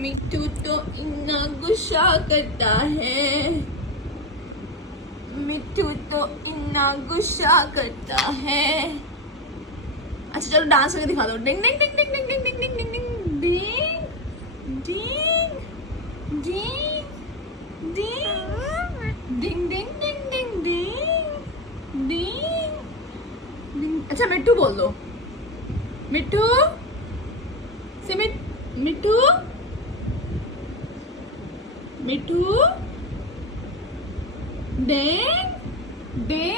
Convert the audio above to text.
मिट्टू तो इतना गुस्सा करता है, मिट्टू तो इतना गुस्सा करता है। अच्छा चलो डांस करके दिखा दो। डिंग डिंग डिंग डिंग डिंग डिंग डिंग डिंग डिंग डिंग डिंग डिंग डिंग डिंग डिंग डिंग डिंग डिंग डिंग। अच्छा मिट्टू बोल दो, मिट्टू से मिट्टू मिट्टू डिंग डिंग